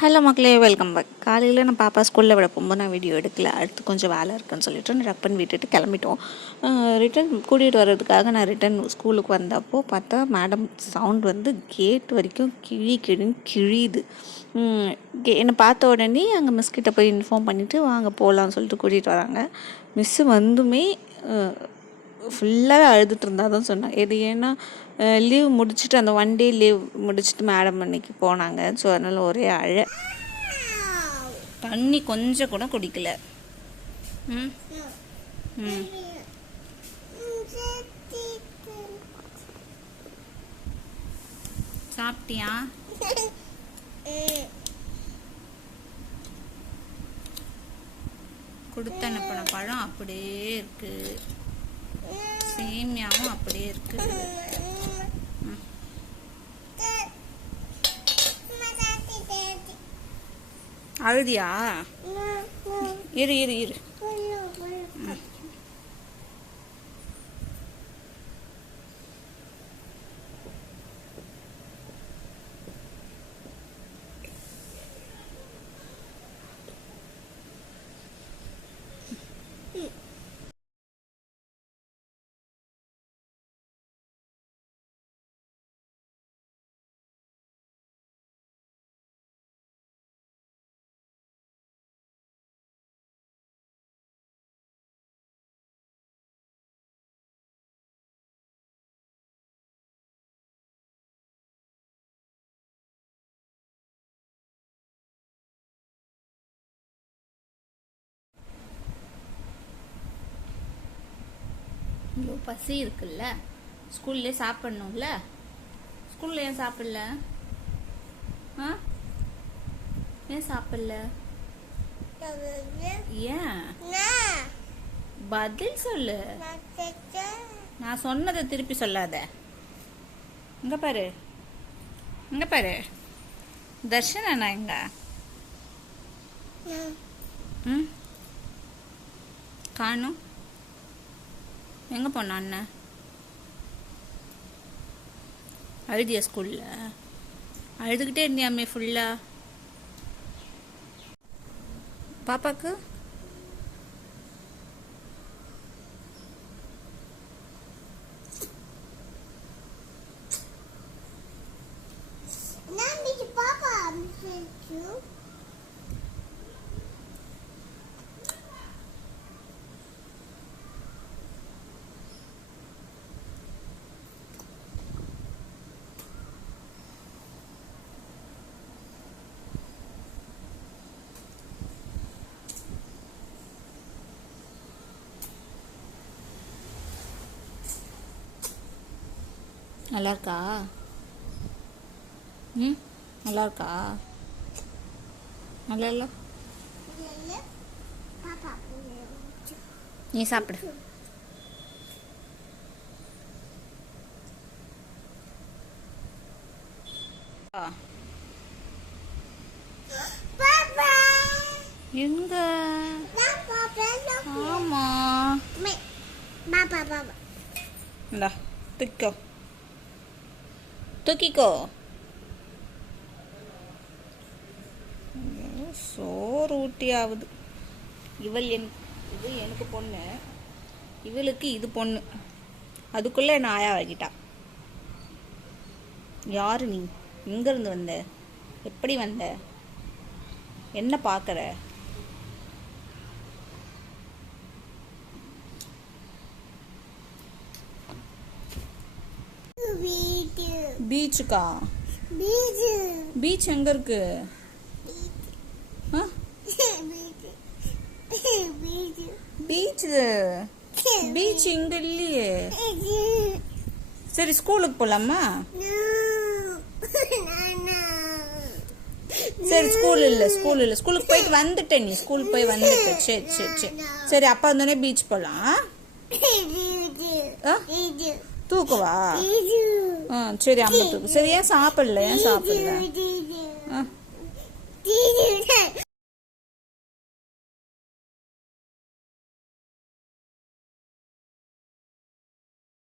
Hello மக்களே, welcome back. காலையில் நான் பாப்பா ஸ்கூலில் விட போகும்போது நான் வீடியோ எடுக்கல. அடுத்து கொஞ்சம் வேலை இருக்குன்னு சொல்லிட்டு நான் ரப்பன் விட்டுட்டு கிளம்பிட்டோம். ரிட்டன் கூட்டிகிட்டு வர்றதுக்காக நான் ரிட்டன் ஸ்கூலுக்கு வந்தப்போ பார்த்தா மேடம் சவுண்ட் வந்து கேட் வரைக்கும் கிழின்னு கிழியுது. என்னை பார்த்த உடனே அங்கே மிஸ்கிட்ட போய் இன்ஃபார்ம் பண்ணிவிட்டு வாங்க போகலான்னு சொல்லிட்டு கூட்டிகிட்டு வராங்க. மிஸ்ஸு வந்துமே ஃபுல்லாகவே அழுதுட்டு இருந்தால் தான் சொன்னாங்க. இது ஏன்னா லீவ் முடிச்சுட்டு அந்த 1 டே லீவ் முடிச்சுட்டு மேடம் அன்னைக்கு போனாங்க. ஸோ அதனால் ஒரே தண்ணி கொஞ்சம் கூட குடிக்கல. ம் ம் சாப்பிட்டியா? கொடுத்து அனுப்பின பழம் அப்படியே இருக்கு, சேமியாவும் அப்படியே இருக்கு. அழுதியா? இரு இரு இரு. இவ்வளோ பசி இருக்குல்ல, ஸ்கூல்லே சாப்பிடணும்ல. ஸ்கூல்ல ஏன் சாப்பிடல? ஏன் சாப்பிடல? ஏன்? பதில் சொல்லு. நான் சொன்னதை திருப்பி சொல்லாத. இங்க பாரு, இங்க பாரு. தர்ஷன் அண்ணா எங்க? காணும். எங்க போனா அண்ணன்? அழுதியா ஸ்கூல்ல? அழுதுகிட்டே இருந்தியாமே ஃபுல்லா. பாப்பாக்கு நல்லா இருக்கா? நல்லா இருக்கா? நல்லா இல்லை? நீ சாப்பிடு. எங்க? ஆமா, இந்தா தூக்கிக்கோ, தூக்கிக்கோ. சோறு ஊட்டி ஆகுது. இது எனக்கு பொண்ணு, இவளுக்கு இது பொண்ணு. அதுக்குள்ள என்ன ஆயா ஆகிட்டா. யாரு நீ? எங்க இருந்து வந்த? எப்படி வந்த? என்ன பாக்குற? பீச்சுக்கா? பீச் எங்க இருக்கு? பீச் இங்க இல்லையே. சரி ஸ்கூலுக்கு போலாமா? சரி ஸ்கூல் இல்ல, ஸ்கூலுக்கு போயிட்டு வந்துட்டேன். நீ ஸ்கூலுக்கு போய் வந்துட்ட. சரி சரி சரி சரி, அப்பா வந்தோடனே பீச் போலாம். தூக்குவா? சரி அம்மா தூக்கு. சரி ஏன் சாப்பிடல?